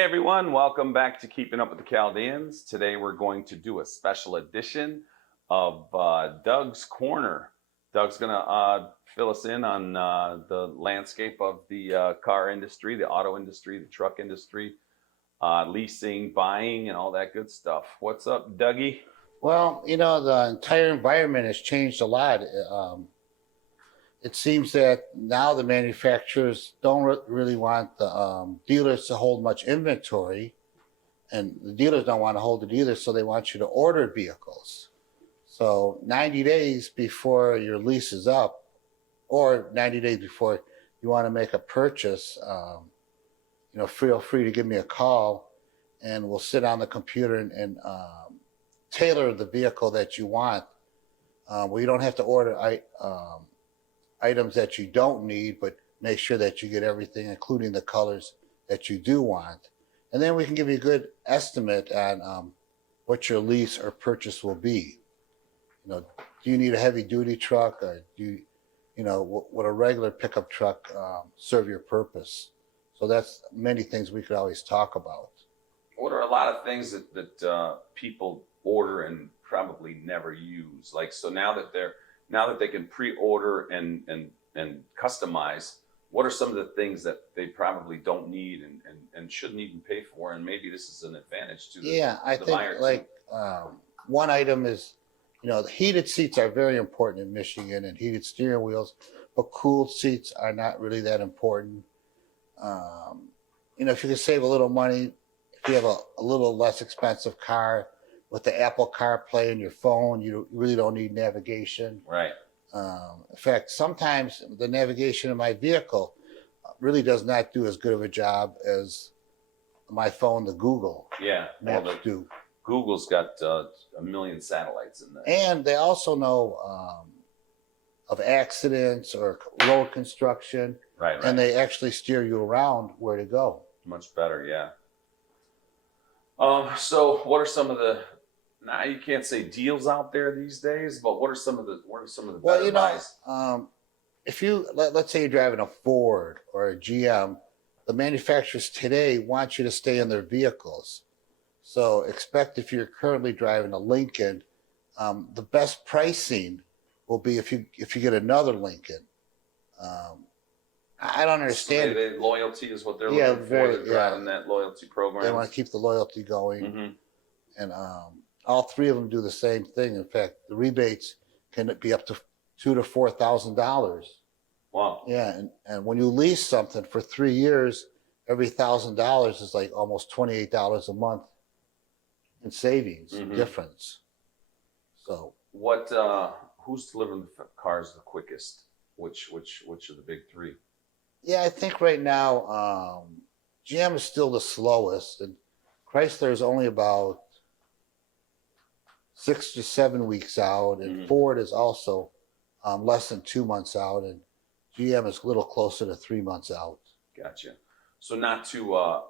Hey everyone, welcome back to Keeping Up with the Chaldeans. Today we're going to do a special edition of Doug's Corner. Doug's going to fill us in on the landscape of the car industry, the auto industry, the truck industry, leasing, buying, and all that good stuff. What's up, Dougie? Well, the entire environment has changed a lot. It seems that now the manufacturers don't really want the dealers to hold much inventory, and the dealers don't want to hold it either, so they want you to order vehicles. So 90 days before your lease is up, or 90 days before you want to make a purchase, feel free to give me a call, and we'll sit on the computer and tailor the vehicle that you want. Well, you don't have to order items that you don't need, but make sure that you get everything, including the colors that you do want. And then we can give you a good estimate on what your lease or purchase will be. Do you need a heavy duty truck, or would a regular pickup truck serve your purpose? So that's many things we could always talk about. What are a lot of things that people order and probably never use? Like, so now that they can pre-order and customize, what are some of the things that they probably don't need and shouldn't even pay for? And maybe this is an advantage to the I the think buyer one item is, the heated seats are very important in Michigan, and heated steering wheels, but cooled seats are not really that important. If you can save a little money, if you have a little less expensive car with the Apple CarPlay and your phone, you really don't need navigation. Right. In fact, sometimes the navigation in my vehicle really does not do as good of a job as my phone, the Google Maps do. Google's got a million satellites in there. And they also know of accidents or road construction. Right. And they actually steer you around where to go. Much better, yeah. So what are some of the, now you can't say deals out there these days, but what are some of the better buys? If let's say you're driving a Ford or a GM, the manufacturers today want you to stay in their vehicles. So expect, if you're currently driving a Lincoln, the best pricing will be if you get another Lincoln. I don't understand. So loyalty is what they're looking for. They're driving that loyalty program. They want to keep the loyalty going. Mm-hmm. And all three of them do the same thing. In fact, the rebates can be up to $2,000 to $4,000. Wow. Yeah, and when you lease something for 3 years, every $1,000 is like almost $28 a month in savings difference. So who's delivering the cars the quickest? Which are the big three? Yeah, I think right now GM is still the slowest, and Chrysler is only about 6 to 7 weeks out, and Ford is also less than 2 months out, and GM is a little closer to 3 months out. Gotcha. So not to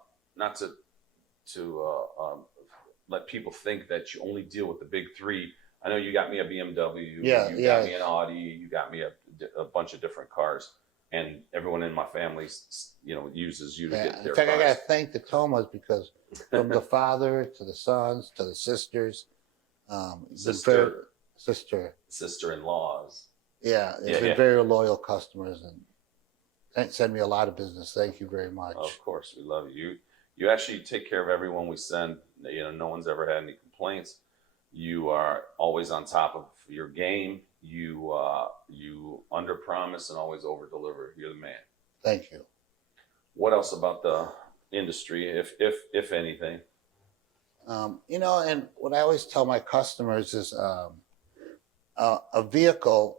let people think that you only deal with the big three. I know you got me a BMW, you got me an Audi, you got me a bunch of different cars, and everyone in my family, uses you to get their In fact, cars. I got to thank the Thomas, because from the father to the sons to the sisters, sister-in-laws. Yeah, they've been very loyal customers and send me a lot of business. Thank you very much. Of course, we love you. You actually take care of everyone we send. No one's ever had any complaints. You are always on top of your game. You under promise and always over deliver. You're the man. Thank you. What else about the industry, if anything? And what I always tell my customers is a vehicle,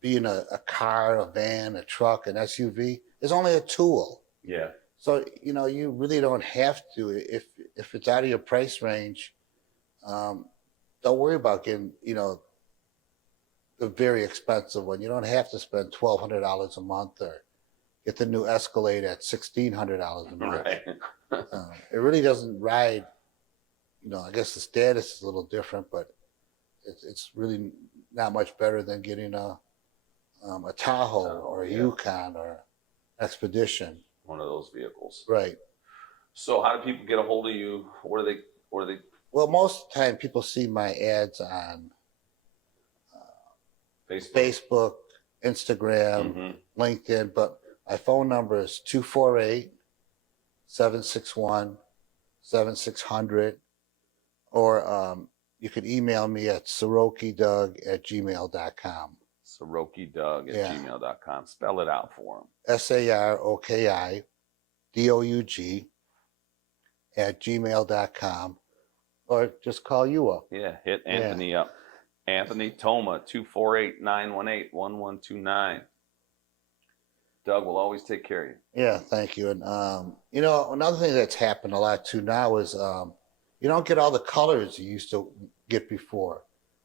being a car, a van, a truck, an SUV, is only a tool. Yeah. So you really don't have to, if it's out of your price range, don't worry about getting the very expensive one. You don't have to spend $1,200 a month or get the new Escalade at $1,600 a month. Right. It really doesn't ride. I guess the status is a little different, but it's really not much better than getting a Tahoe or a Yukon or Expedition. One of those vehicles. Right. So how do people get a hold of you? What are they? Well, most of the time people see my ads on Facebook. Facebook, Instagram, Mm-hmm. LinkedIn, but my phone number is 248-761-7600, or you can email me at sarokidoug@gmail.com. SarokiDoug@gmail.com. Spell it out for them. SAROKIDOUG@gmail.com, or just call you up. Yeah, hit Anthony up. Anthony Toma, 248-918-1129. Doug will always take care of you. Yeah, thank you. And another thing that's happened a lot too now is you don't get all the colors you used to get before.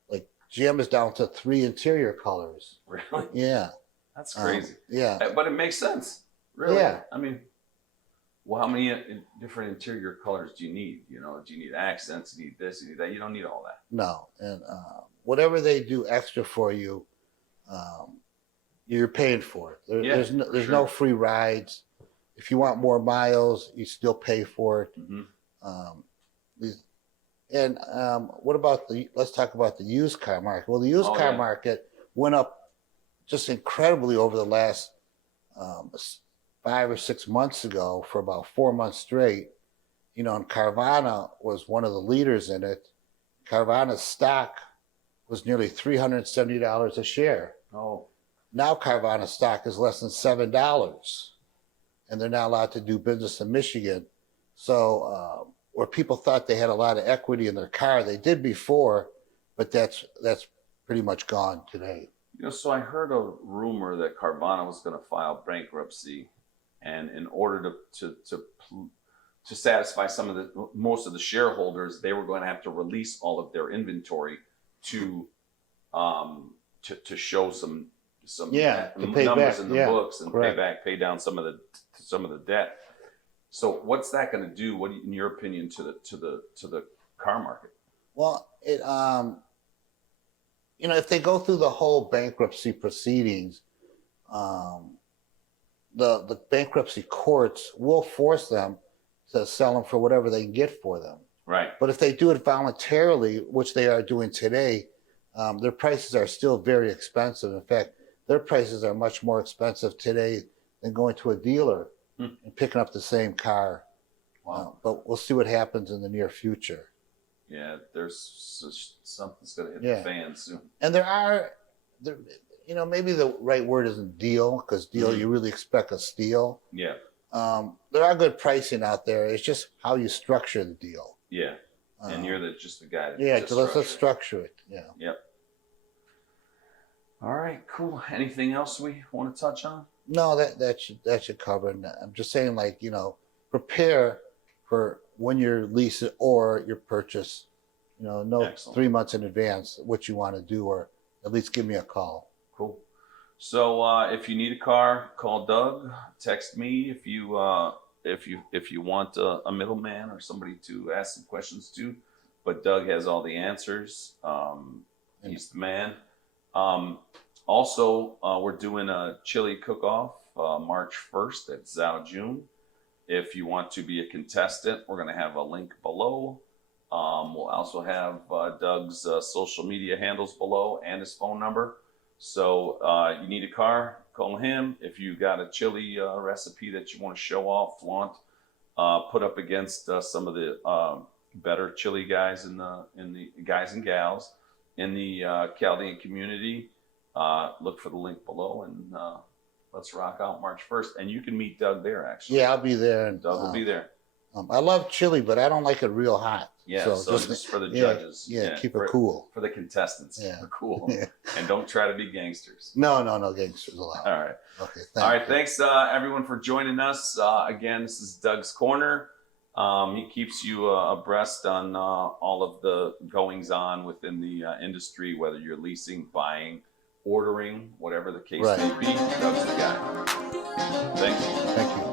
Like GM is down to 3 interior colors. Really? Yeah. That's crazy. Yeah. But it makes sense. Really. Yeah. I mean, well, how many different interior colors do you need? Do you need accents? Do you need this? Do you need that? You don't need all that. No. And whatever they do extra for you, you're paying for it. There's no free rides. If you want more miles, you still pay for it. Mm-hmm. What about let's talk about the used car market. Well, the used car market went up just incredibly over the last 5 or 6 months ago for about 4 months straight. And Carvana was one of the leaders in it. Carvana's stock was nearly $370 a share. Oh. Now Carvana stock is less than $7, and they're not allowed to do business in Michigan. So where people thought they had a lot of equity in their car, they did before, but that's pretty much gone today. So I heard a rumor that Carvana was going to file bankruptcy, and in order to satisfy most of the shareholders, they were going to have to release all of their inventory to show some pay numbers back. in the books and Correct. pay down some of the debt. So what's that going to do? What, in your opinion, to the car market? Well, if they go through the whole bankruptcy proceedings, the bankruptcy courts will force them to sell them for whatever they can get for them. Right. But if they do it voluntarily, which they are doing today, their prices are still very expensive. In fact, their prices are much more expensive today than going to a dealer and picking up the same car. Wow. But we'll see what happens in the near future. Yeah, something's going to hit the fan soon. And maybe the right word isn't deal, because deal, you really expect a steal. Yeah. There are good pricing out there. It's just how you structure the deal. Yeah. And you're just the guy that let's structure it. Yeah. Yep. All right, cool. Anything else we want to touch on? No, that should cover it. I'm just saying, prepare for when your lease or your purchase. Know Excellent. 3 months in advance what you want to do, or at least give me a call. Cool. So if you need a car, call Doug. Text me if you want a middleman or somebody to ask some questions to. But Doug has all the answers. He's the man. Also, we're doing a chili cook-off March 1st at Zao June. If you want to be a contestant, we're going to have a link below. We'll also have Doug's social media handles below and his phone number. So you need a car, call him. If you got a chili recipe that you want to show off, flaunt, put up against some of the better chili guys in the guys and gals in the Chaldean community, look for the link below, and let's rock out March 1st. And you can meet Doug there, actually. Yeah, I'll be there. And Doug will be there. I love chili, but I don't like it real hot. Yeah, so just for the judges. Yeah, keep it cool. For the contestants, keep it cool. Yeah. And don't try to be gangsters. No gangsters allowed. All right. Okay, All right, thanks everyone for joining us. Again, this is Doug's Corner. He keeps you abreast on all of the goings on within the industry, whether you're leasing, buying, ordering, whatever the case may be. Doug's the guy. Thanks. Thank you.